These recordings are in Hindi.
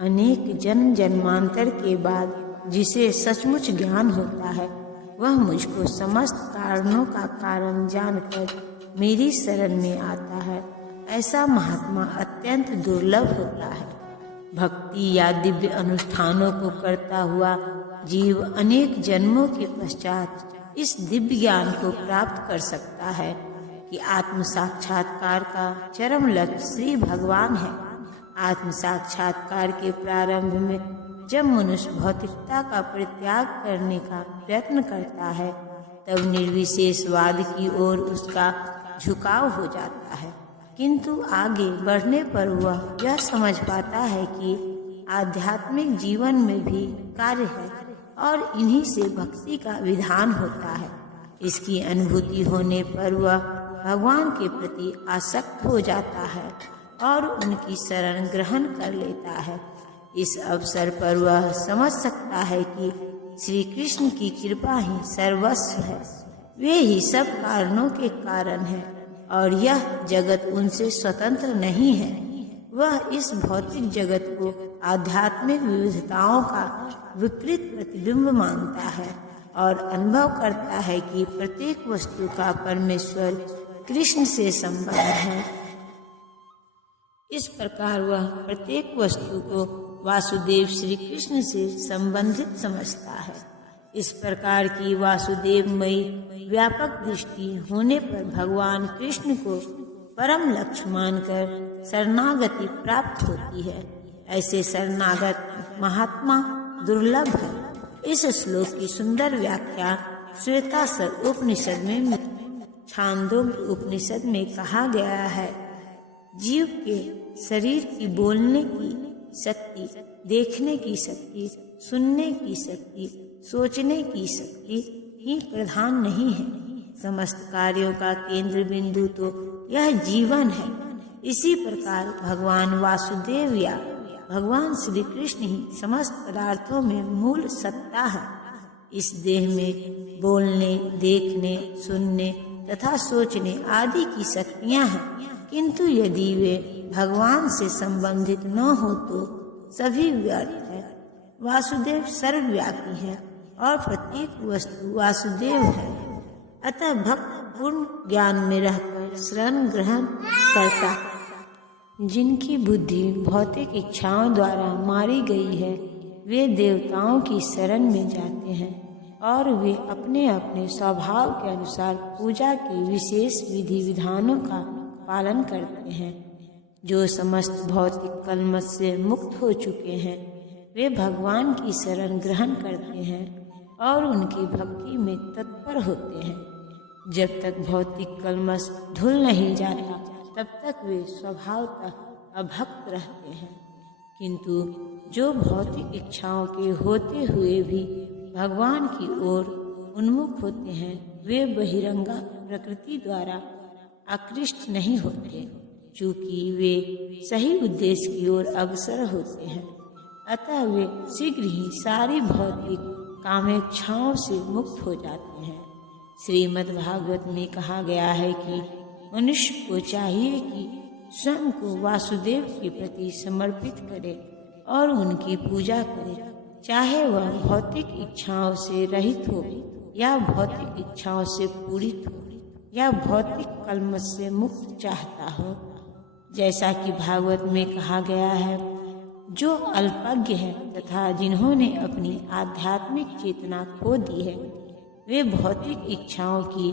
अनेक जन्म जन्मांतर के बाद जिसे सचमुच ज्ञान होता है, वह मुझको समस्त कारणों का कारण जानकर मेरी शरण में आता है। ऐसा महात्मा अत्यंत दुर्लभ होता है। भक्ति या दिव्य अनुष्ठानों को करता हुआ जीव अनेक जन्मों के पश्चात इस दिव्य ज्ञान को प्राप्त कर सकता है कि आत्म साक्षात्कार का चरम लक्ष्य श्री भगवान है। आत्म साक्षात्कार के प्रारंभ में जब मनुष्य भौतिकता का परित्याग करने का प्रयत्न करता है, तब निर्विशेषवाद की ओर उसका झुकाव हो जाता है। किंतु आगे बढ़ने पर वह यह समझ पाता है कि आध्यात्मिक जीवन में भी कार्य है और इन्हीं से भक्ति का विधान होता है। इसकी अनुभूति होने पर वह भगवान के प्रति आसक्त हो जाता है और उनकी शरण ग्रहण कर लेता है। इस अवसर पर वह समझ सकता है कि श्री कृष्ण की कृपा ही सर्वस्व है। वे ही सब कारणों के कारण हैं और यह जगत उनसे स्वतंत्र नहीं है। वह इस भौतिक जगत को आध्यात्मिक विविधताओं का विपरीत प्रतिबिंब मानता है और अनुभव करता है कि प्रत्येक वस्तु का परमेश्वर कृष्ण से संबंध है। इस प्रकार वह प्रत्येक वस्तु को वासुदेव श्री कृष्ण से संबंधित समझता है। इस प्रकार की वासुदेवमयी व्यापक दृष्टि होने पर भगवान कृष्ण को परम लक्ष्य मानकर शरणागति प्राप्त होती है। ऐसे शरणागत महात्मा दुर्लभ है। इस श्लोक की सुंदर व्याख्या श्वेतासर उपनिषद में छांदोग्य उपनिषद में कहा गया है। जीव के शरीर की बोलने की शक्ति, देखने की शक्ति, सुनने की शक्ति, सोचने की शक्ति ही प्रधान नहीं है। समस्त कार्यों का केंद्र बिंदु तो यह जीवन है। इसी प्रकार भगवान वासुदेव या भगवान श्री कृष्ण ही समस्त पदार्थों में मूल सत्ता है। इस देह में बोलने, देखने, सुनने तथा सोचने आदि की शक्तियां हैं, किंतु यदि वे भगवान से संबंधित न हो तो सभी व्यर्थ है। वासुदेव सर्वव्यापी है और प्रत्येक वस्तु वासुदेव है। अतः भक्त पूर्ण ज्ञान में रहकर शरण ग्रहण करता है। जिनकी बुद्धि भौतिक इच्छाओं द्वारा मारी गई है, वे देवताओं की शरण में जाते हैं और वे अपने अपने स्वभाव के अनुसार पूजा के विशेष विधि विधानों का पालन करते हैं। जो समस्त भौतिक कलमश से मुक्त हो चुके हैं, वे भगवान की शरण ग्रहण करते हैं और उनकी भक्ति में तत्पर होते हैं। जब तक भौतिक कलमश धुल नहीं जाता, तब तक वे स्वभावतः अभक्त रहते हैं। किंतु जो भौतिक इच्छाओं के होते हुए भी भगवान की ओर उन्मुख होते हैं, वे बहिरंगा प्रकृति द्वारा आकृष्ट नहीं होते, चूँकि वे सही उद्देश्य की ओर अग्रसर होते हैं। अतः वे शीघ्र ही सारी भौतिक कामेच्छाओं से मुक्त हो जाते हैं। श्रीमद् भागवत में कहा गया है कि मनुष्य को चाहिए कि स्वयं को वासुदेव के प्रति समर्पित करे और उनकी पूजा करे, चाहे वह भौतिक इच्छाओं से रहित हो या भौतिक इच्छाओं से पूरित हो या भौतिक कलमश से मुक्त चाहता हो। जैसा कि भागवत में कहा गया है, जो अल्पज्ञ है तथा जिन्होंने अपनी आध्यात्मिक चेतना खो दी है, वे भौतिक इच्छाओं की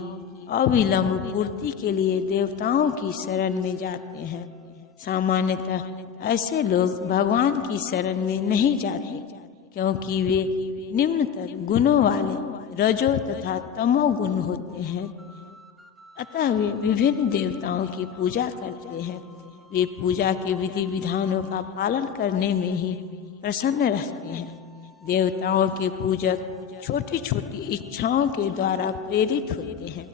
अविलंब पूर्ति के लिए देवताओं की शरण में जाते हैं। सामान्यतः ऐसे लोग भगवान की शरण में नहीं जाते, क्योंकि वे निम्नतर गुणों वाले रजो तथा तमो गुण होते हैं। अतः वे विभिन्न देवताओं की पूजा करते हैं। वे पूजा के विधि विधानों का पालन करने में ही प्रसन्न रहते हैं। देवताओं के पूजक छोटी छोटी इच्छाओं के द्वारा प्रेरित होते हैं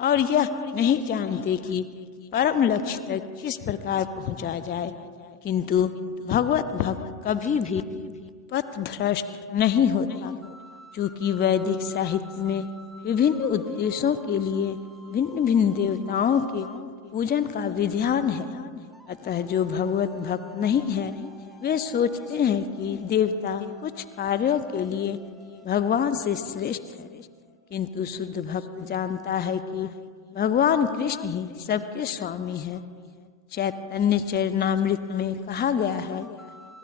और यह नहीं जानते कि परम लक्ष्य तक किस प्रकार पहुंचा जाए। किंतु भगवत भक्त कभी भी पथ भ्रष्ट नहीं होता, क्योंकि वैदिक साहित्य में विभिन्न उद्देश्यों के लिए भिन्न भिन्न देवताओं के पूजन का विधान है। अतः जो भगवत भक्त नहीं है, वे सोचते हैं कि देवता कुछ कार्यों के लिए भगवान से श्रेष्ठ है, किंतु शुद्ध भक्त जानता है कि भगवान कृष्ण ही सबके स्वामी हैं। चैतन्य चरणामृत में कहा गया है,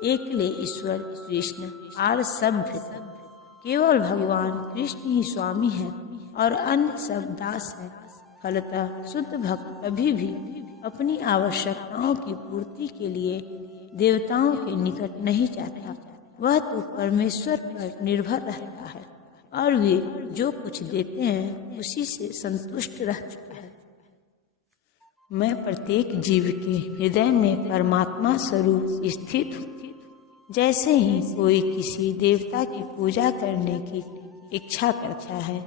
एकले ईश्वर कृष्ण आर सभ्य, केवल भगवान कृष्ण ही स्वामी है और अन्य सब दास है। फलतः शुद्ध भक्त कभी भी अपनी आवश्यकताओं की पूर्ति के लिए देवताओं के निकट नहीं जाता। वह तो परमेश्वर पर निर्भर रहता है और वे जो कुछ देते हैं उसी से संतुष्ट रहता है। मैं प्रत्येक जीव के हृदय में परमात्मा स्वरूप स्थित हूँ। जैसे ही कोई किसी देवता की पूजा करने की इच्छा करता है,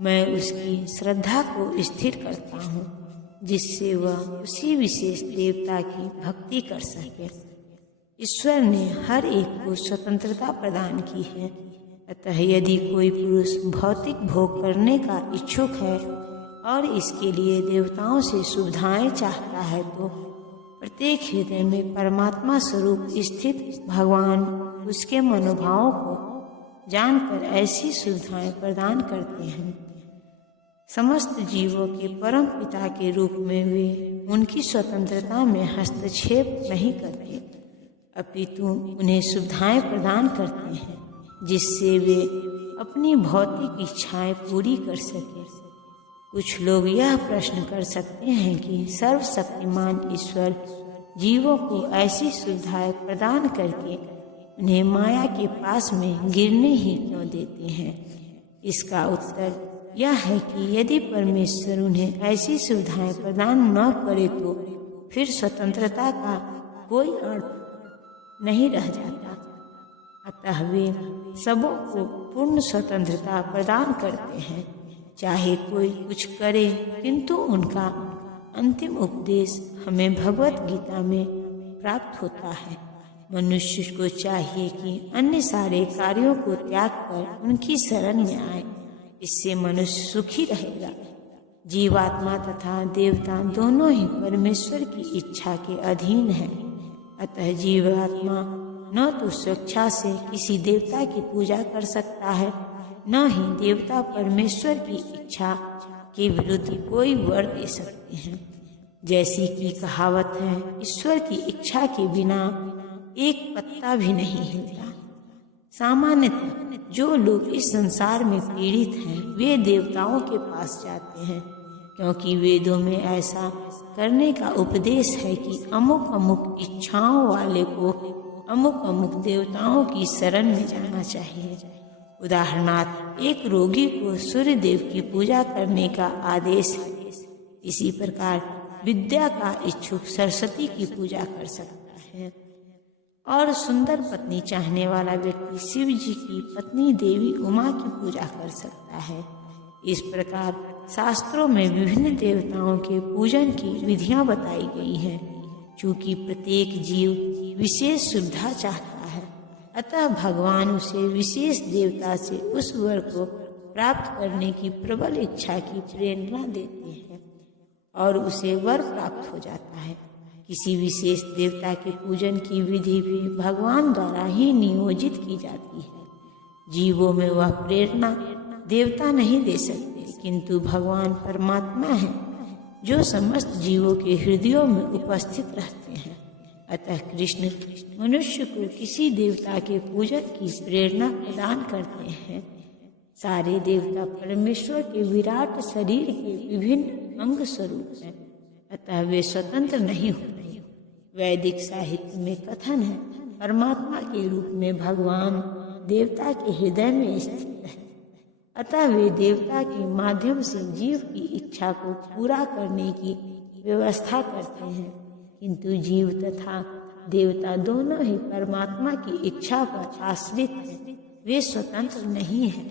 मैं उसकी श्रद्धा को स्थिर करता हूँ, जिससे वह उसी विशेष देवता की भक्ति कर सके। ईश्वर ने हर एक को स्वतंत्रता प्रदान की है। अतः यदि कोई पुरुष भौतिक भोग करने का इच्छुक है और इसके लिए देवताओं से सुविधाएं चाहता है, तो प्रत्येक हृदय में परमात्मा स्वरूप स्थित भगवान उसके मनोभावों को जानकर ऐसी सुविधाएं प्रदान करते हैं। समस्त जीवों के परम पिता के रूप में वे उनकी स्वतंत्रता में हस्तक्षेप नहीं करते, अपितु उन्हें सुविधाएं प्रदान करते हैं जिससे वे अपनी भौतिक इच्छाएं पूरी कर सके। कुछ लोग यह प्रश्न कर सकते हैं कि सर्वशक्तिमान ईश्वर जीवों को ऐसी सुविधाएं प्रदान करके उन्हें माया के पास में गिरने ही क्यों देते हैं। इसका उत्तर यह है कि यदि परमेश्वर उन्हें ऐसी सुविधाएं प्रदान न करे तो फिर स्वतंत्रता का कोई अर्थ नहीं रह जाता। अतः वे सबों को पूर्ण स्वतंत्रता प्रदान करते हैं, चाहे कोई कुछ करे, किंतु उनका अंतिम उपदेश हमें भगवत गीता में प्राप्त होता है। मनुष्य को चाहिए कि अन्य सारे कार्यों को त्याग कर उनकी शरण में आए, इससे मनुष्य सुखी रहेगा। जीवात्मा तथा देवता दोनों ही परमेश्वर की इच्छा के अधीन है। अतः जीवात्मा न तो स्वेच्छा से किसी देवता की पूजा कर सकता है, न ही देवता परमेश्वर की इच्छा के विरुद्ध कोई वर दे सकते हैं। जैसी कि कहावत है, ईश्वर की इच्छा के बिना एक पत्ता भी नहीं हिलता। सामान्यतः जो लोग इस संसार में पीड़ित हैं, वे देवताओं के पास जाते हैं, क्योंकि वेदों में ऐसा करने का उपदेश है कि अमुक अमुक इच्छाओं वाले को अमुक अमुक देवताओं की शरण में जाना चाहिए। उदाहरणार्थ, एक रोगी को सूर्य देव की पूजा करने का आदेश है। इसी प्रकार विद्या का इच्छुक सरस्वती की पूजा कर सकता है और सुंदर पत्नी चाहने वाला व्यक्ति शिव जी की पत्नी देवी उमा की पूजा कर सकता है। इस प्रकार शास्त्रों में विभिन्न देवताओं के पूजन की विधियां बताई गई हैं। चूंकि प्रत्येक जीव विशेष सुविधा चाहता है, अतः भगवान उसे विशेष देवता से उस वर को प्राप्त करने की प्रबल इच्छा की प्रेरणा देते हैं और उसे वर प्राप्त हो जाता है। किसी विशेष देवता के पूजन की विधि भी भगवान द्वारा ही नियोजित की जाती है। जीवों में वह प्रेरणा देवता नहीं दे सकते, किंतु भगवान परमात्मा है जो समस्त जीवों के हृदयों में उपस्थित रहते हैं। अतः कृष्ण मनुष्य को किसी देवता के पूजन की प्रेरणा प्रदान करते हैं। सारे देवता परमेश्वर के विराट शरीर के विभिन्न अंग स्वरूप हैं, अतः वे स्वतंत्र नहीं होते। वैदिक साहित्य में कथन है, परमात्मा के रूप में भगवान देवता के हृदय में स्थित है, अतः वे देवता के माध्यम से जीव की इच्छा को पूरा करने की व्यवस्था करते हैं। किंतु जीव तथा देवता दोनों ही परमात्मा की इच्छा पर आश्रित हैं, वे स्वतंत्र नहीं हैं।